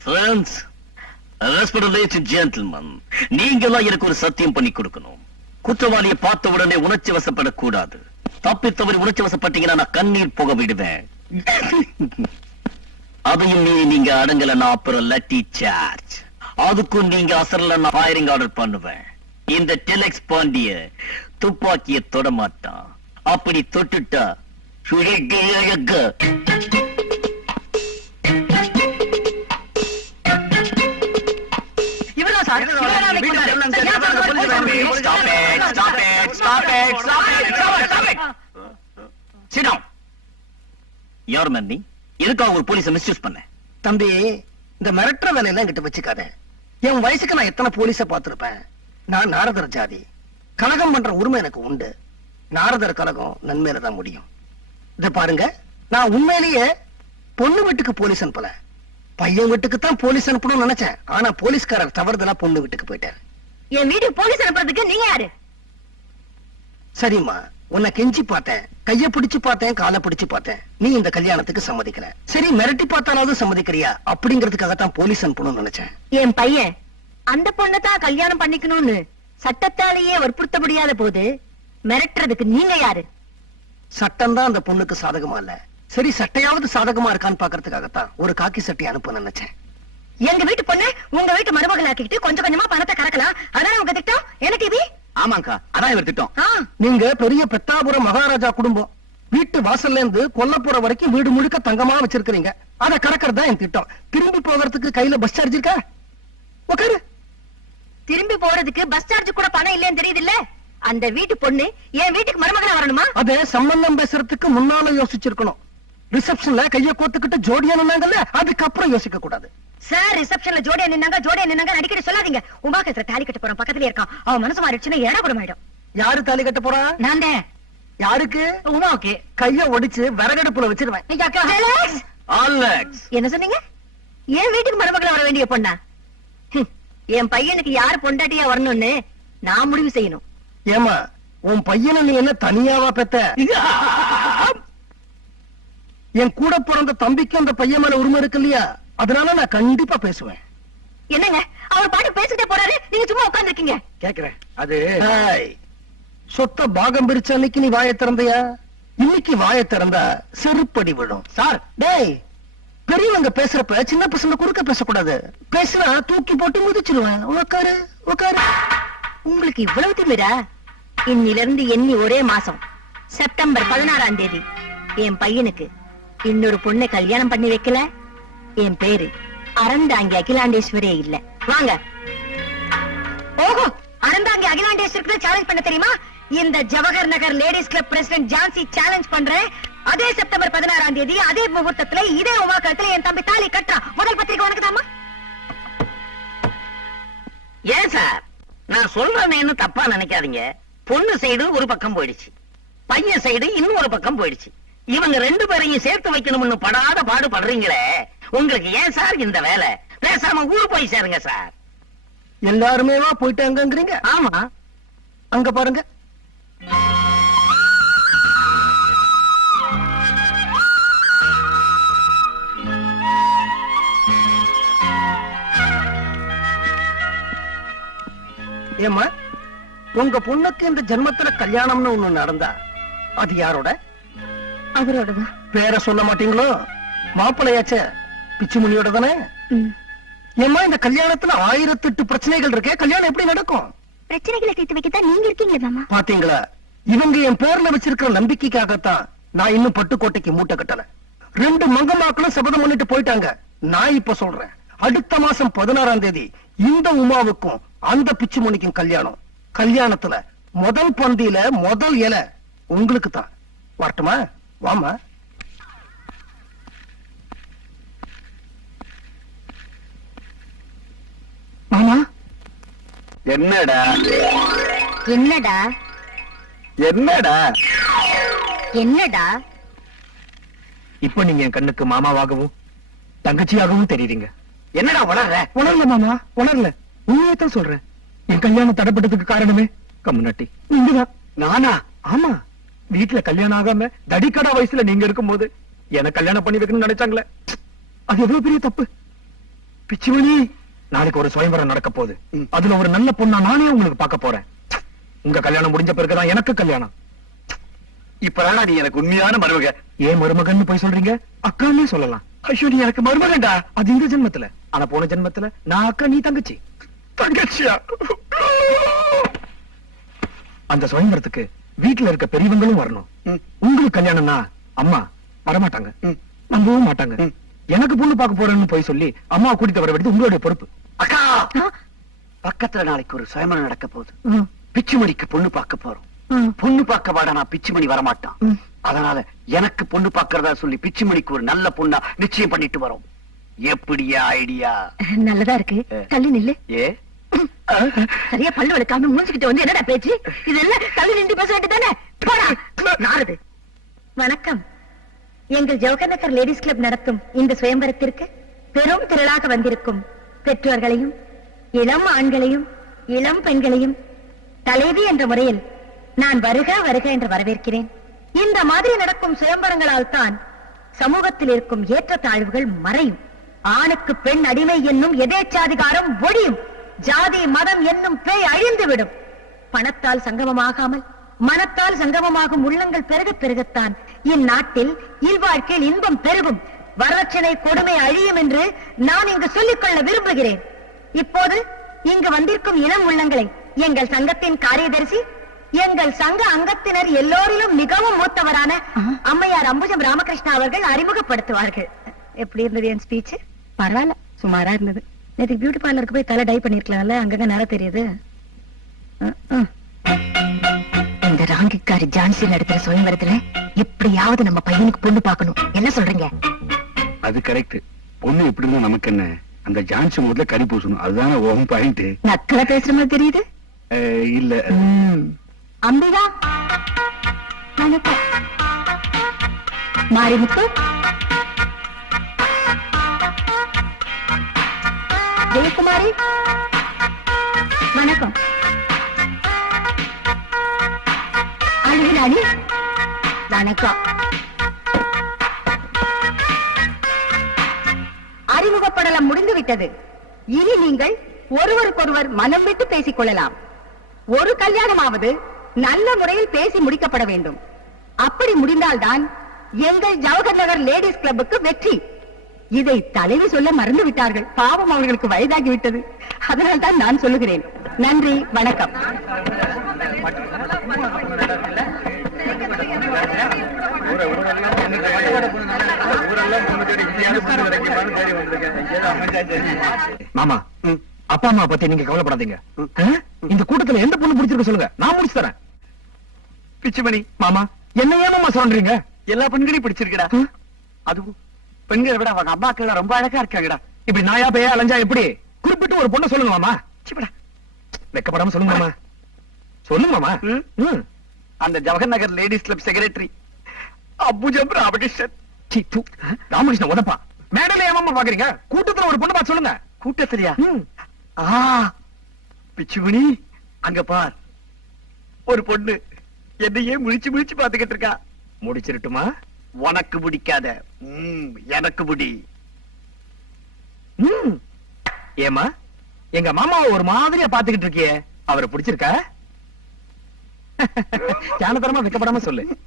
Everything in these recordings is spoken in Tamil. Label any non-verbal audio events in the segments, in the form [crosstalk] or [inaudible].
ஃப்ரெண்ட்ஸ் ஜென்டில்மன் நீங்களாம் எனக்கு ஒரு சத்தியம் பண்ணி கொடுக்கணும் குற்றவாளியை பார்த்த உடனே உணர்ச்சி வசப்படக்கூடாது தப்பி தவறி உணர்ச்சி வசப்பட்டீங்கன்னா நான் கண்ணீர் புக விடுவேன் அதையும் மீறி நீங்க நான் அப்புறம் லட்டி சார்ஜ் அதுக்கும் நீங்க அசரல நான் ஃபயரிங் ஆர்டர் பண்ணுவேன் இந்த டெலெக்ஸ் பாண்டிய துப்பாக்கிய தொட மாட்டான் அப்படி தொட்டுட்டா சுழட்டு down. யார் மேன் நீ எதுக்காக ஒரு போலீஸை மிஸ்யூஸ் பண்ண? தம்பி இந்த மிரட்டுற வேலையெல்லாம் கிட்ட வச்சுக்காத. என் வயசுக்கு நான் எத்தனை போலீஸ பார்த்திருப்பேன்? நான் நாரதர் ஜாதி. கலகம் பண்ற உரிமை எனக்கு உண்டு. நாரதர் கலகம் நன்மையில தான் முடியும். இத பாருங்க. நான் உண்மையிலேயே பொண்ணு வீட்டுக்கு போலீஸ் அனுப்பல. பையன் வீட்டுக்கு தான் போலீஸ் அனுப்பணும்னு நினைச்சேன். ஆனா போலீஸ்காரர் தவறுதலா பொண்ணு வீட்டுக்கு போயிட்டாரு. என் வீட்டுக்கு போலீஸ் அனுப்புறதுக்கு நீங்க யாரு? சரிம்மா உன்னை கெஞ்சி பார்த்தேன். கைய பிடிச்சு பார்த்தேன் காலை பிடிச்சு பார்த்தேன். நீ இந்த கல்யாணத்துக்கு சம்மதிக்கல. சரி மிரட்டி பார்த்தாலாவது சம்மதிக்கிறியா? அப்படிங்கிறதுக்காக தான் போலீஸ் அனுப்பணும்னு நினைச்சேன். என் பையன் அந்த பொண்ணத்தான் கல்யாணம் பண்ணிக்கணும்னு சட்டத்தாலேயே வற்புறுத்த முடியாத போது மிரட்டுறதுக்கு நீங்க யாரு? சட்டம் தான் அந்த பொண்ணுக்கு சாதகமா இல்ல. சரி சட்டையாவது சாதகமா இருக்கான்னு பாக்குறதுக்காகத்தான் ஒரு காக்கி சட்டை அனுப்ப நினைச்சேன். எங்க வீட்டு பொண்ணு உங்க வீட்டு மருமகள் ஆக்கிட்டு கொஞ்சம் கொஞ்சமா பணத்தை கறக்கலாம் அதானே உங்க திட்டம்? என்ன டிவி ஆமாங்கா அதான் இவர் திட்டம். நீங்க பெரிய பெத்தாபுரம் மகாராஜா குடும்பம். வீட்டு வாசல்ல இருந்து கொல்லப்புற வரைக்கும் வீடு முழுக்க தங்கமா வச்சிருக்கீங்க அத கறக்கறதா என் திட்டம். திரும்பி போகிறதுக்கு கையில பஸ் சார்ஜ் இருக்கா? உக்காரு. திரும்பி போறதுக்கு பஸ் சார்ஜ் கூட பணம் இல்லைன்னு தெரியுது இல்ல அந்த வீட்டு பொண்ணு என் வீட்டுக்கு மருமகளா வரணுமா? அத சம்பந்தம் பேசுறதுக்கு முன்னால யோசிச்சிருக்கணும். ரிசப்ஷன்ல கைய கோத்துக்கிட்டு ஜோடியா நின்னாங்கல்ல அதுக்கப்புறம் யோசிக்க கூடாது. சார் ரிசப்ஷன்ல ஜோடியா நின்னாங்க ஜோடியா நின்னாங்க அடிக்கடி சொல்லாதீங்க. உமா கத்துல தாலி கட்ட போறோம் பக்கத்துல இருக்கான். அவன் மனசு மாறிடுச்சுன்னா ஏடாபுரம் ஆயிடும் யாரு தாலி கட்ட போறா? நான் யாருக்கு? உமாவுக்கு கைய ஒடிச்சு விறகடுப்புல வச்சிருவேன். என்ன சொன்னீங்க? என் வீட்டுக்கு மருமகளா வர வேண்டிய பொண்ணா? என் பையனுக்கு யார் பொண்டாட்டியா வரணும்னு நான் முடிவு செய்யணும். ஏமா உன் பையனை நீ என்ன தனியாவா பெத்த? [laughs] என் கூட பிறந்த தம்பிக்கு அந்த பையன் மேல உரிமை இருக்கு இல்லையா? அதனால நான் கண்டிப்பா பேசுவேன். என்னங்க? அவர் பாட்டு பேசிட்டே போறாரு. நீங்க சும்மா உட்கார்ந்துருக்கீங்க. கேக்குறேன். அது சொத்த பாகம் பிரிச்ச அன்னைக்கு நீ வாயை திறந்தையா? இன்னைக்கு வாயை திறந்தா செருப்படி விழும். சார் டேய் பெரியவங்க பேசுறப்ப சின்ன பசங்க குறுக்க பேசக்கூடாது. பேசுனா தூக்கி போட்டு மிதிச்சிருவேன். உக்காரு உக்காரு. உங்களுக்கு இவ்வளவு திமிரா? இன்னிலிருந்து எண்ணி ஒரே மாசம். செப்டம்பர் பதினாறாம் தேதி. என் பையனுக்கு. இன்னொரு பொண்ணை கல்யாணம் பண்ணி வைக்கல? என் பேரு அறந்தாங்கி அகிலாண்டேஸ்வரே இல்ல. வாங்க. ஓஹோ அறந்தாங்கி அகிலாண்டேஸ்வருக்கு சேலஞ்ச் பண்ண தெரியுமா? இந்த Jawahar Nagar ladies club president Jhansi challenge பண்றேன். அதே செப்டம்பர் பதினாறாம் தேதி அதே முகூர்த்தத்துல இதே உமாக்கத்துல என் தம்பி தாலி கட்டுறான் முதல் பத்திரிக்கை உனக்கு தாமா ஏன் சார்? நான் சொல்றேன்னு தப்பா நினைக்காதீங்க. பொண்ணு சைடு ஒரு பக்கம் போயிடுச்சு. பையன் சைடு இன்னும் ஒரு பக்கம் போயிடுச்சு. இவங்க ரெண்டு பேரையும் சேர்த்து வைக்கணும்னு படாத பாடு படுறீங்களே உங்களுக்கு ஏன் சார் இந்த வேலை? பேசாம ஊர் போய் சேருங்க சார். எல்லாருமேவா போயிட்டாங்கங்கிறீங்க ஆமா. அங்க பாருங்க. ஏம்மா உங்க பொண்ணுக்கு இந்த ஜென்மத்துல கல்யாணம்னு ஒண்ணு நடந்தா அது யாரோட? அவரோடதான் பேரை சொல்ல மாட்டீங்களோ? மாப்பிள்ளையாச்சே. பிச்சுமணியோட தானே ஏம்மா இந்த கல்யாணத்துல ஆயிரத்தி எட்டு பிரச்சனைகள் இருக்கே. கல்யாணம் எப்படி நடக்கும்? பிரச்சனைகளை தீர்த்து வைக்கத்தான் நீங்க இருக்கீங்களே மாமா. பாத்தீங்களா? இவங்க என் பேர்ல வச்சிருக்கிற நம்பிக்கைக்காகத்தான் நான் இன்னும் பட்டுக்கோட்டைக்கு மூட்டை கட்டல. ரெண்டு மங்கமாக்களும் சபதம் பண்ணிட்டு போயிட்டாங்க. நான் இப்ப சொல்றேன். அடுத்த மாசம் பதினாறாம் தேதி இந்த உமாவுக்கும் அந்த பிச்சுமணிக்கும் கல்யாணம். கல்யாணத்துல முதல் பந்தியில முதல் இலை. உங்களுக்கு தான் வரட்டுமா? வாமா மாமா. என்னடா? என்னடா? என்னடா? என்னடா? இப்ப நீங்க என் கண்ணுக்கு மாமாவாகவும் தங்கச்சியாகவும் தெரியுறீங்க. என்னடா வளர்ற உணரல மாமா உணரல உண்மையத்தான் சொல்றேன். என் கல்யாணம் தடைப்பட்டதுக்கு காரணமே கம்முனாட்டி. நீங்கதான். நானா? ஆமா. வீட்டுல கல்யாணம் ஆகாம தடிக்கடா வயசுல நீங்க இருக்கும்போது எனக்கு கல்யாணம் பண்ணி வைக்கணும்னு நினைச்சாங்களே? அது எவ்வளவு பெரிய தப்பு? பிச்சுமணி நாளைக்கு ஒரு சுயம்பரம் நடக்க போகுது. அதுல ஒரு நல்ல பொண்ணா நானே உங்களுக்கு பார்க்க போறேன். உங்க கல்யாணம் முடிஞ்ச பிறகுதான் எனக்கு கல்யாணம். இப்பதான் நீ எனக்கு உண்மையான மருமக. ஏன் மருமகன்னு போய் சொல்றீங்க? அக்கான்னே சொல்லலாம். ஐயோ நீ எனக்கு மருமகன்டா. அது இந்த ஜென்மத்துல. ஆனா போன ஜென்மத்துல நான் அக்கா நீ தங்கச்சி. தங்கச்சியா? அந்த சுயம்பரத்துக்கு வீட்டுல இருக்க பெரியவங்களும் வரணும். உங்களுக்கு கல்யாணம்னா அம்மா வரமாட்டாங்க. நம்பவும் மாட்டாங்க. எனக்கு பொண்ணு பார்க்க போறேன்னு போய் சொல்லி அம்மா கூட்டிட்டு வர வேண்டியது உங்களுடைய பொறுப்பு. அக்கா! பக்கத்துல நாளைக்கு ஒரு சுயமரம் நடக்க போகுது. பிச்சுமணிக்கு பொண்ணு பார்க்க போறோம். பொண்ணு பார்க்க வாடா நான் பிச்சுமணி வரமாட்டான். அதனால எனக்கு பொண்ணு பார்க்கறதா சொல்லி பிச்சுமணிக்கு ஒரு நல்ல பொண்ணா நிச்சயம் பண்ணிட்டு வரோம். எப்படியா ஐடியா? நல்லதா இருக்கு. தள்ளி நில்லு. ஏ? சரியா பல்லு வளர்க்காம மூஞ்சிக்கிட்ட வந்து என்னடா பேச்சு? இதெல்லாம் தள்ளி நின்று பேச வேண்டியதானே? போடா. நாரது. வணக்கம். எங்கள் ஜவஹர் லேடிஸ் கிளப் நடத்தும் இந்த சுயம்பரத்திற்கு பெரும் திரளாக வந்திருக்கும் பெற்றோர்களையும் இளம் ஆண்களையும் இளம் பெண்களையும் தலைவி என்ற முறையில் நான் வருக வருக என்று வரவேற்கிறேன். இந்த மாதிரி நடக்கும் சுயம்பரங்களால் தான் சமூகத்தில் இருக்கும் ஏற்றத்தாழ்வுகள் மறையும். ஆணுக்கு பெண் அடிமை என்னும் எதேச்சாதிகாரம் ஒழியும். ஜாதி மதம் என்னும் பேய் அழிந்துவிடும். பணத்தால் சங்கமமாகாமல் மனத்தால் சங்கமமாகும் உள்ளங்கள் பெருக பெருகத்தான். இந்நாட்டில் இல்வாழ்க்கையில் இன்பம் பெருகும். வரட்சணை கொடுமை அழியும் என்று நான் இங்கு சொல்லிக்கொள்ள விரும்புகிறேன். இப்போது இங்கு வந்திருக்கும் இளம் உள்ளங்களை எங்கள் சங்கத்தின் காரியதரிசி எங்கள் சங்க அங்கத்தினர் எல்லோரிலும் மிகவும் மூத்தவரான அம்மையார் அம்புஜம் ராமகிருஷ்ணா அவர்கள் அறிமுகப்படுத்துவார்கள். எப்படி இருந்தது என் ஸ்பீச் பரவாயில்ல சுமாரா இருந்தது. நேற்று பியூட்டி பார்லருக்கு போய் தலை டை பண்ணிருக்கலாம்ல அங்கங்க நேரம் தெரியுது. இந்த ராங்கிக்காரி ஜான்சி நடத்துற சுயம்பரத்துல எப்படியாவது நம்ம பையனுக்கு பொண்ணு பார்க்கணும். என்ன சொல்றீங்க? அது கரெக்ட் பொண்ணு எப்படி இருந்தா நமக்கு என்ன? அந்த ஜான்சி முதல்ல கறி பூசணும். அதுதானே உன் பாயிண்ட் நக்கலா பேசுற மாதிரி தெரியுது? இல்ல. அம்பிகா? மாரிமுத்து? ஜெயக்குமாரி. வணக்கம். அழுகிறாடி வணக்கம். அறிமுகப்படலம் முடிந்து விட்டது இனி நீங்கள் ஒருவருக்கொருவர் மனம் விட்டு பேசிக் கொள்ளலாம். ஒரு கல்யாணமாவது நல்ல முறையில் பேசி முடிக்கப்பட வேண்டும். அப்படி முடிந்தால்தான் எங்கள் ஜவஹர் நகர் லேடிஸ் கிளப்புக்கு வெற்றி. இதை தலைவி சொல்ல மறந்து விட்டார்கள் பாவம் அவர்களுக்கு வயதாகி விட்டது அதனால் தான் நான் சொல்லுகிறேன். நன்றி வணக்கம். மாமா அப்பா அம்மா பத்தி நீங்க கவலைப்படாதீங்க? இந்த கூட்டத்துல எந்த பொண்ணு பிடிச்சிருக்க சொல்லுங்க. நான் முடிச்சு தரேன். பிச்சுமணி. மாமா என்ன ஏமாமா சொல்றீங்க எல்லா பெண்களையும் பிடிச்சிருக்கடா? அதுவும் பெண்களை விட அவங்க அம்மாக்கள் ரொம்ப அழகா இருக்காங்கடா. இப்படி நாயா பேயா அலைஞ்சா எப்படி? குறிப்பிட்டு ஒரு பொண்ணு சொல்லுங்க மாமா. சிப்படா வெக்கப்படாம சொல்லுங்க மாமா. சொல்லுங்க மாமா. அந்த Jawahar Nagar ladies club secretary Abujam Ramakrishnan. Ramakrishnan Uthappa. மேடையில ஏமாமா பாக்குறீங்க? கூட்டத்துல ஒரு பொண்ணு பார்த்து சொல்லுங்க. கூட்டத்திலையா. ஆ. பிச்சுமணி அங்க பார். ஒரு பொண்ணு. என்னையே முழிச்சு முழிச்சு பாத்துக்கிட்டு இருக்கா. முடிச்சிருட்டுமா உனக்கு பிடிக்காத. ம், எனக்கு பிடி. ம். ஏமா எங்க மாமாவை ஒரு மாதிரியா பாத்துக்கிட்டு இருக்கியே. அவரை பிடிச்சிருக்கா? [laughs] ஞானத்தரமா வைக்கப்படாம சொல்லு.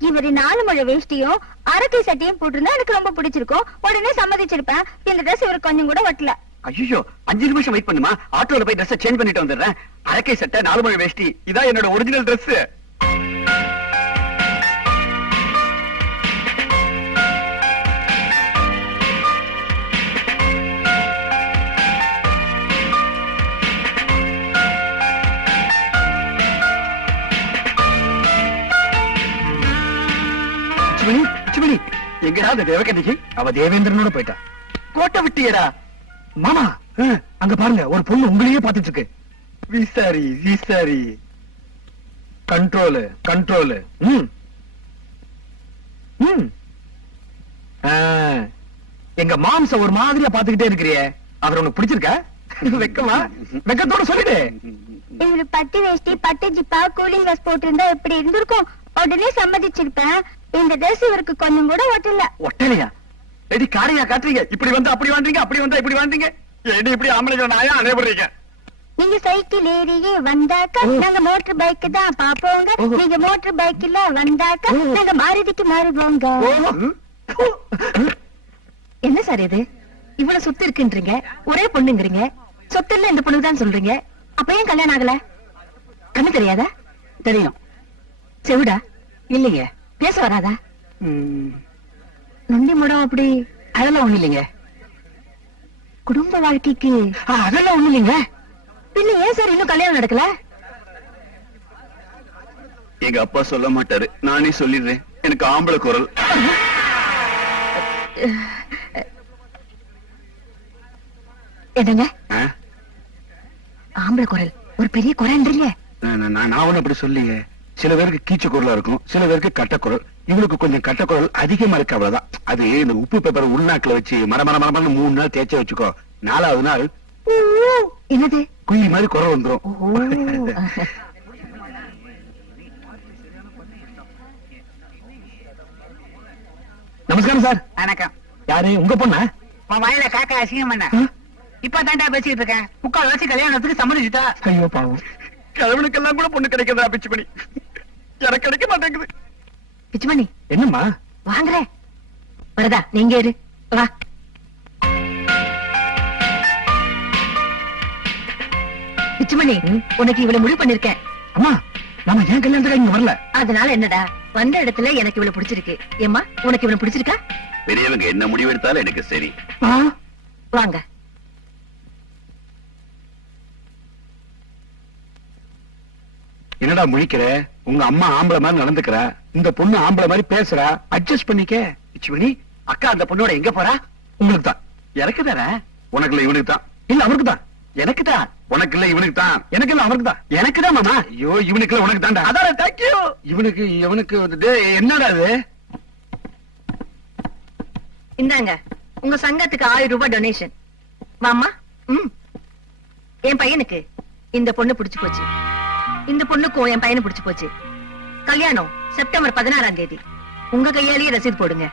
இவரு நாலு மழை வேஷ்டியும் அரக்கை சட்டையும் போட்டிருந்தா எனக்கு ரொம்ப பிடிச்சிருக்கும். உடனே சம்மதிச்சிருப்பேன். இந்த ட்ரெஸ் இவருக்கு கொஞ்சம் கூட ஒட்டல. ஐயோ அஞ்சு நிமிஷம் வெயிட் பண்ணுமா? ஆட்டோல போய் ட்ரெஸ் சேஞ்ச் பண்ணிட்டு வந்துடுறேன். அரக்கை சட்டை நாலு மணி வேஷ்டி. இதான் என்னோட ஒரிஜினல் Dress. எங்கடா அந்த தேவகன்னிக்கு அவ தேவேந்திரனோட போயிட்டா. கோட்டை விட்டியடா. மாமா அங்க பாருங்க ஒரு பொண்ணு உங்களையே பாத்துட்டு இருக்கு விசாரி விசாரி. Control control. ம். ம். ஆ, எங்க மாம்ச ஒரு மாதிரியா பாத்துக்கிட்டே இருக்கிறியே. அவர் உனக்கு பிடிச்சிருக்கா? வெக்கமா? வெக்கத்தோட சொல்லிடு. இவரு பட்டு வேஷ்டி பட்டு ஜிப்பா கூலிங் ட்ரெஸ் போட்டிருந்தா எப்படி இருந்திருக்கும். உடனே சம்மதிச்சிருப்பேன். இந்த ட்ரெஸ் இவருக்கு கொஞ்சம் கூட ஒட்டல. ஒட்டலையா? எடி காரையா காட்டுறீங்க. இப்படி வந்து அப்படி வாண்டீங்க அப்படி வந்தா இப்படி வாண்டீங்க எடி இப்படி ஆம்பளைங்க நாயா அனைவரீங்க நீங்க சைக்கிள் ஏறியே வந்தாக்க நாங்க மோட்டர் பைக் தான் பாப்போங்க. நீங்க மோட்டர் பைக்ல வந்தாக்க நாங்க மாருதிக்கு மாறுவோங்க. என்ன சார் இது? இவ்வளவு சொத்து இருக்குன்றீங்க. ஒரே பொண்ணுங்கிறீங்க. சொத்து இல்ல இந்த பொண்ணுக்கு தான் சொல்றீங்க. அப்ப ஏன் கல்யாணம் ஆகல? கண்ணு தெரியாதா? தெரியும். செவிடா? இல்லைங்க பேச வராதா? நொண்டி முடம் அப்படி அதெல்லாம் ஒண்ணு இல்லைங்க. குடும்ப வாழ்க்கைக்கு அதெல்லாம் ஒண்ணு இல்லைங்க. பின்ன ஏன் சார் இன்னும் கல்யாணம் நடக்கல? எங்க அப்பா சொல்ல மாட்டாரு. நானே சொல்லிடுறேன். எனக்கு ஆம்பளை குரல். என்னங்க? ஆ? ஆம்பளை குரல். ஒரு பெரிய குரல்ன்றீங்க நான் நான் நான் ஒண்ணும் அப்படி சொல்லிங்க சில பேருக்கு கீச்சு குரலா இருக்கும் சில பேருக்கு கட்ட குரல் இவனுக்கு கொஞ்சம் கட்ட குரல் அதிகமா இருக்கு அவ்வளவுதான். அது இந்த உப்பு பேப்பர் உள்நாக்குல வச்சு மர மர மூணு நாள் தேய்ச்ச வச்சுக்கோ. நாலாவது நாள் என்னது? குயில் மாதிரி குரல் வந்துரும். ஓ நமஸ்காரம் சார். வணக்கம். யாரு? உங்க பொண்ணா? உன் வாயில காக்கா அசிங்கம் பண்ண? இப்ப தாண்டா பேசிட்டு இருக்கேன். முக்கால் வச்சு கல்யாணத்துக்கு சம்மதிச்சுட்டா? ஐயோ பாவம். கிழவனுக்கெல்லாம் கூட பொண்ணு கிடைக்கிறதா பிச்சு பண்ணி எனக்கு கிடைக்க மாட்டேங்குது. பிச்சுமணி. என்னம்மா? வாங்குறேன் வரதா நீங்க இரு. வா. பிச்சுமணி உனக்கு இவ்வளவு முடிவு பண்ணிருக்கேன். அம்மா நாம ஏன் கல்யாணத்துக்கு இங்க வரல? அதனால என்னடா வந்த இடத்துல எனக்கு இவ்வளவு பிடிச்சிருக்கு. ஏம்மா உனக்கு இவ்வளவு பிடிச்சிருக்கா? பெரியவங்க என்ன முடிவெடுத்தாலும் எனக்கு சரி? வாங்க. என்னடா முழிக்கிற? உங்க அம்மா ஆம்பளை மாதிரி நடந்துக்கிறா. இந்த பொண்ணு ஆம்பளை மாதிரி பேசுறா. அட்ஜஸ்ட் பண்ணிக்க. பிச்சுமணி அக்கா அந்த பொண்ணோட எங்க போறா? உங்களுக்கு தான். எனக்கு தானே? உனக்கு இல்ல இவனுக்கு தான். இல்ல அவருக்கு தான். எனக்கு தான். உனக்கு இல்ல இவனுக்கு தான். எனக்கு இல்ல அவருக்கு தான். எனக்கு தான் மாமா. ஐயோ இவனுக்கு இல்ல உனக்கு தான்டா. அதான் தேங்க்யூ இவனுக்கு இவனுக்கு வந்துட்டு என்னடா இது? இந்தாங்க உங்க சங்கத்துக்கு ஆயிரம் ரூபாய் டொனேஷன் வாமா ம். என் பையனுக்கு இந்த பொண்ணு பிடிச்சு போச்சு. இந்த பொண்ணுக்கும் என் பையனை பிடிச்சு போச்சு. கல்யாணம் செப்டம்பர் பதினாறாம் தேதி. உங்க கையாலேயே ரசீது போடுங்க.